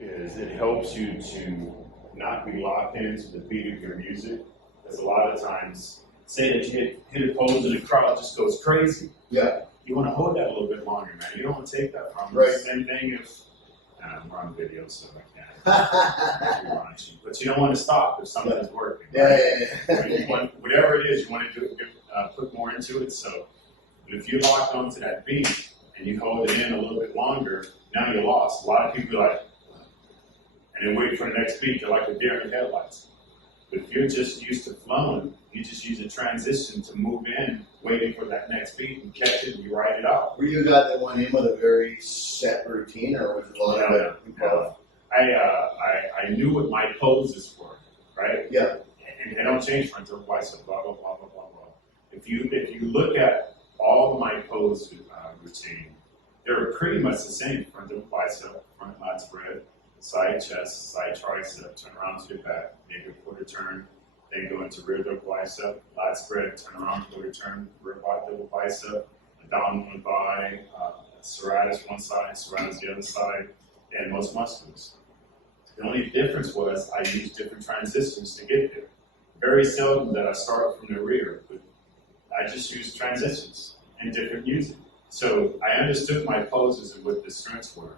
is it helps you to not be locked into the beat of your music. Because a lot of times, say that you hit a pose and the crowd just goes crazy. Yeah. You want to hold that a little bit longer, man. You don't want to take that from them. Right. Same thing if we're on video, so I can't. But you don't want to stop if something's working. Right? Yeah. Whatever it is, you want to do put more into it. So, but if you lock onto that beat and you hold it in a little bit longer, now you're lost. A lot of people are like, and then wait for the next beat. They're like a deer in the headlights. But if you're just used to flowing, you just use a transition to move in, waiting for that next beat and catch it and you ride it out. Were you a guy that went in with a very set routine, or was it a lot of it? No. I knew what my poses were, right? Yeah. And they don't change front to bicep, blah, blah, blah, blah, blah, blah. If you look at all of my pose routine, they're pretty much the same. Front double bicep, front lat spread, side chest, side tricep, turn around to your back, make a quarter turn, then go into rear double bicep, lat spread, turn around, quarter turn, rear double bicep, a down one thigh, serratus one side, serratus the other side, and most muscles. The only difference was I used different transitions to get there. Very seldom that I start from the rear, but I just use transitions and different music. So I understood my poses and what the strengths were.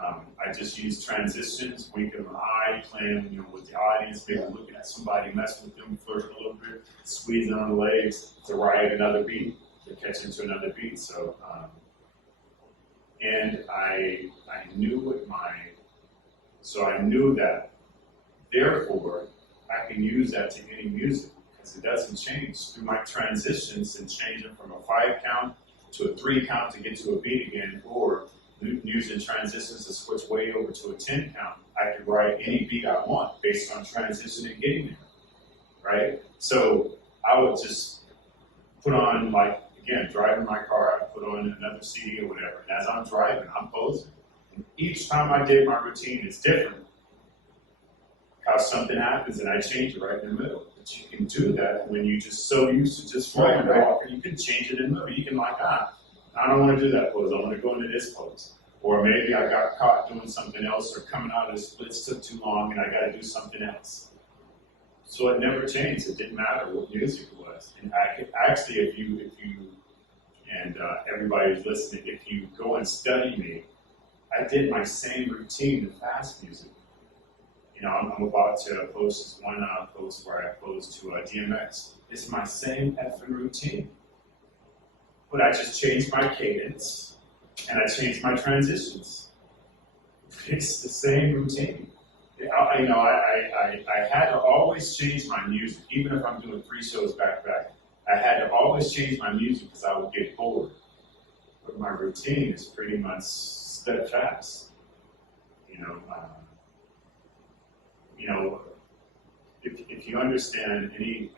I just used transitions, wink of an eye, playing with the audience, maybe looking at somebody, messing with them, flirting a little bit, squeezing on the legs to ride another beat, to catch into another beat. So, and I knew what I knew that, therefore, I can use that to any music because it doesn't change. Through my transitions and changing from a 5 count to a 3 count to get to a beat again, or using transitions to switch way over to a 10 count, I could ride any beat I want based on transition and getting there, right? So I would just put on, like, again, driving my car, I put on another CD or whatever, and as I'm driving, I'm posing. And each time I did my routine, it's different. How something happens and I change it right in the middle. But you can do that when you're just so used to just flowing and walking, you can change it in the middle. You can I don't want to do that pose. I want to go into this pose. Or maybe I got caught doing something else or coming out of the splits took too long and I got to do something else. So it never changed. It didn't matter what music it was. And I could actually, if you and everybody who's listening, if you go and study me, I did my same routine in fast music. I'm about to post this one post where I posed to DMX. It's my same effing routine. But I just changed my cadence and I changed my transitions. It's the same routine. I had to always change my music, even if I'm doing 3 shows back to back. I had to always change my music because I would get bored. But my routine is pretty much steadfast. If you understand any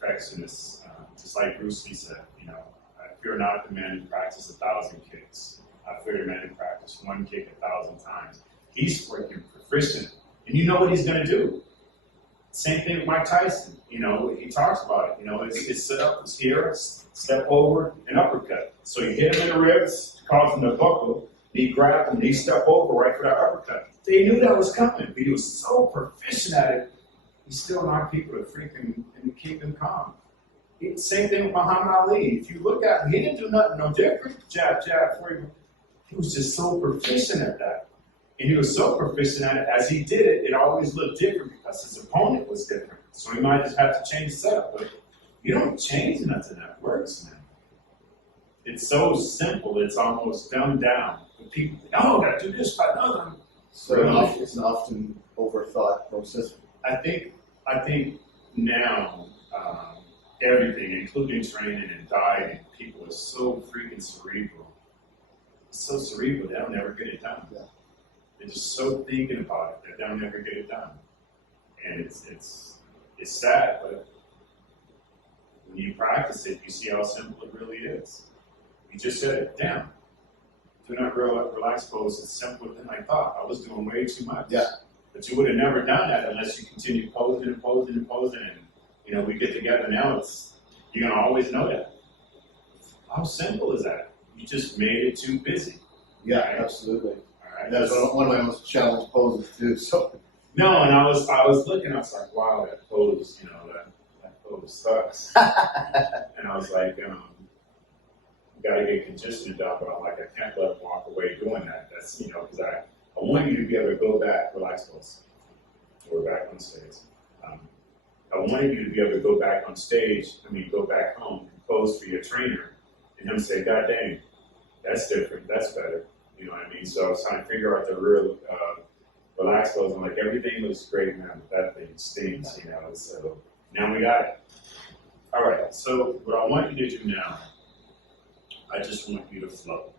perfectionist, just like Bruce Lee said, I fear not the man who practices 1,000 kicks. I fear the man who practices 1 kick 1,000 times. He's freaking proficient, and you know what he's going to do. Same thing with Mike Tyson. He talks about it. His setup is here, step over, and uppercut. So you hit him in the ribs, cause him to buckle. He grabbed him, and he stepped over right for that uppercut. They knew that was coming, but he was so proficient at it, he still knocked people to freaking and keep them calm. Same thing with Muhammad Ali. If you look at him, he didn't do nothing no different. Jab, jab. He was just so proficient at that. And he was so proficient at it, as he did it, it always looked different because his opponent was different. So he might just have to change the setup. But you don't change nothing that works, man. It's so simple, it's almost dumbed down. But people think, I got to do this by another. So it's an often overthought process. I think now, everything, including training and dieting, people are so freaking cerebral. It's so cerebral, they'll never get it done. Yeah. They're just so thinking about it that they'll never get it done. And it's sad, but when you practice it, you see how simple it really is. You just said it, damn. Do not relax pose is simpler than I thought. I was doing way too much. Yeah. But you would have never done that unless you continued posing and posing and posing. And we get together now, you're gonna always know that. How simple is that? You just made it too busy. Yeah, right? absolutely. All That's one of my most challenged poses too. So No, and I was looking, I was like, wow, that pose, you know, that pose sucks. And I was like, gotta get conditioned up, but I'm like, I can't let him walk away doing that. That's, you know, because I want you to be able to go back, relax pose. We're back on stage. I wanted you to be able to go back on stage, go back home and pose for your trainer and him say, God dang, that's different, that's better. You know what I mean? So I was trying to figure out the real relax pose. I'm like, everything looks great, man, but that thing stings, you know. So now we got it. All right, so what I want you to do now, I just want you to flow.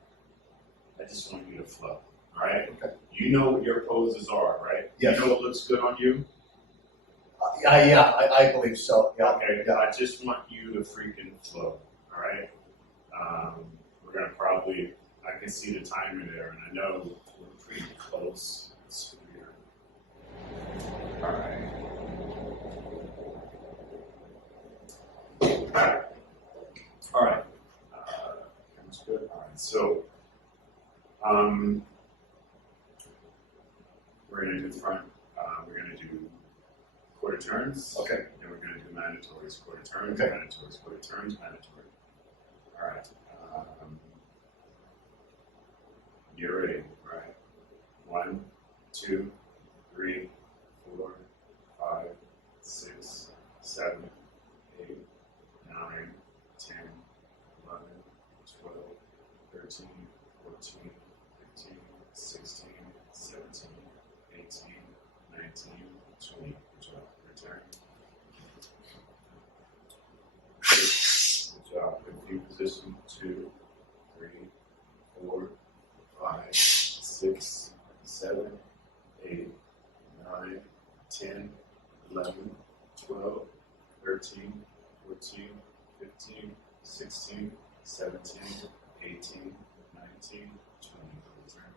I just want you to flow. All right? Okay. You know what your poses are, right? Yes. You know what looks good on you? I believe so. Yeah. Okay. Yeah. I just want you to freaking flow. All right? We're going to probably, I can see the timer there, and I know we're pretty close. Let's see here. All right. All right. That's good. All right. So, we're going to do front. We're going to do quarter turns. Okay. And we're going to do mandatories. Quarter turns, Okay. mandatories, quarter turns, mandatory. All right. You're ready. All right. 1, 2, 3, 4, 5, 6, 7, 8, 9, 10, 11, 12, 13, 14, 15, 16, 17, 18, 19, 20. Good job. Return. Good job. Good position. 2, 3, 4, 5, 6, 7, 8, 9, 10, 11, 12, 13, 14, 15, 16, 17, 18, 19, 20. Return.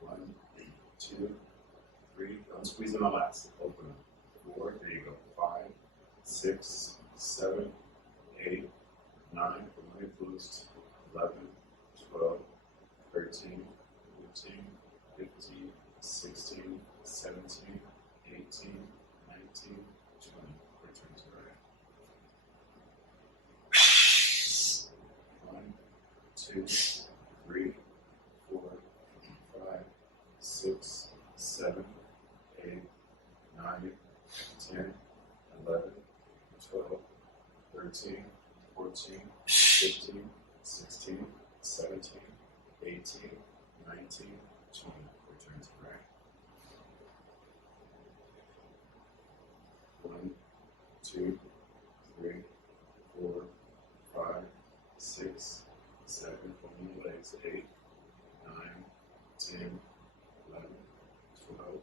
1, 2, 3. Don't squeeze in the last. Open them. 4. There you go. 5, 6, 7, 8, 9. Put my boost. 11, 12, 13, 14, 15, 16, 17, 18, 19, 20. Return to the right. 1, 2, 3, 4, 5, 6, 7, 8, 9, 10, 11, 12, 13, 14, 15, 16, 17, 18, 19, 20. Return to the right. 1, 2, 3, 4, 5, 6, 7. Open the legs. 8, 9, 10, 11, 12,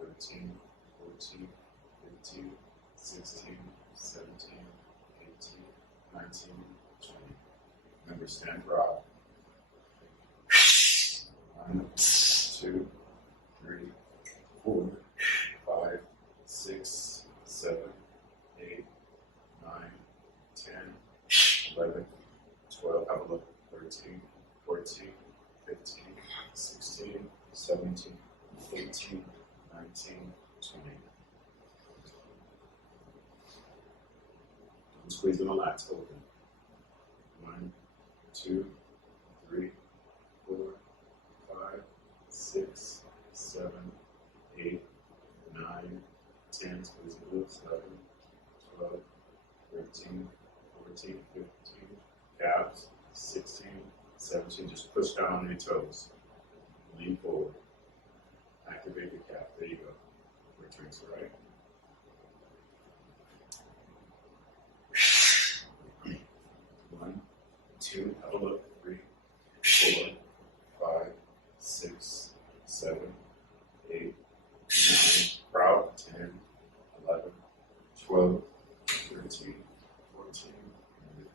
13, 14, 15, 16, 17, 18, 19, 20. Remember, stand proud. 1, 2, 3, 4, 5, 6, 7, 8, 9, 10, 11, 12. Have a look. 13, 14, 15, 16, 17, 18, 19, 20. Don't squeeze in the lats. Open. 1, 2, 3, 4, 5, 6, 7, 8, 9, 10. Squeeze the glutes. 11, 12, 13, 14, 15. Calves. 16, 17. Just push down on your toes. Lean forward. Activate the calf. There you go. Return to right. 1, 2. Have a look. 3, 4, 5, 6, 7, 8, 9. Proud. 10, 11, 12, 13, 14,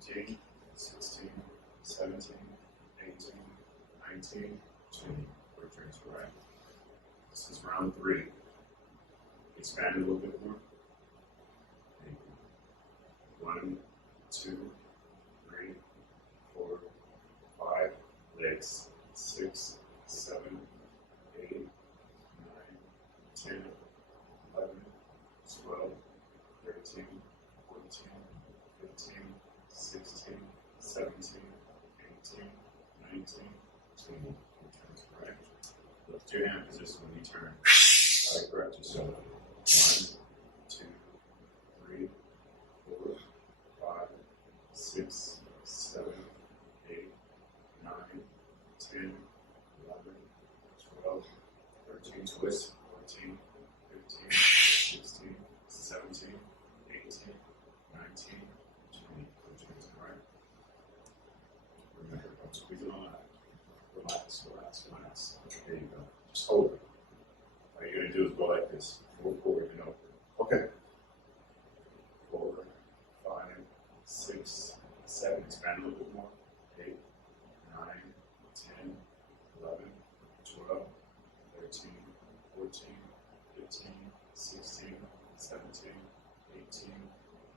15, 16, 17, 18, 19, 20. Return to right. This is round 3. Expand a little bit more. 1, 2, 3, 4, 5, legs. 6, 7, 8, 9, 10, 11, 12, 13, 14, 15, 16, 17, 18, 19, 20. Turns right. Lift your hand position when you turn. Correct yourself. 1, 2, 3, 4, 5, 6, 7, 8, 9, 10, 11, 12, 13, twist, 14, 15, 16, 17, 18, 19, 20. Turns right. Remember, don't squeeze it on out. Relax, relax, relax. There you go. Just hold it. All you're going to do is go like this. Move forward and open. Okay. 4, 5, 6, 7. Expand a little bit more. 8, 9, 10, 11, 12, 13, 14, 15, 16, 17, 18,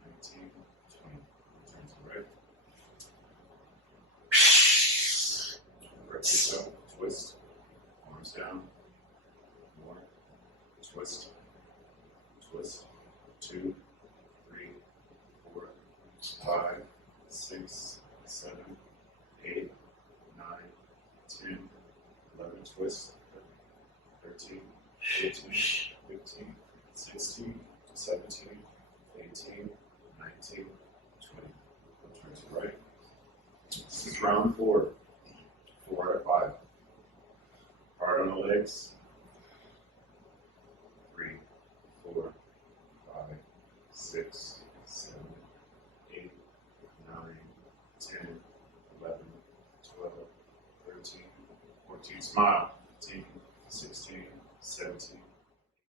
19, 20. Turn to the right. Correct yourself. Twist. Arms down. More. Twist. Twist. 2, 3, 4, 5, 6, 7, 8, 9, 10, 11. Twist. 13, 14, 15, 16, 17, 18, 19, 20. Turn to the right. This is round 4. 4 out of 5. Hard on the legs. 3, 4, 5, 6, 7, 8, 9, 10, 11, 12, 13, 14. Smile. 15, 16, 17,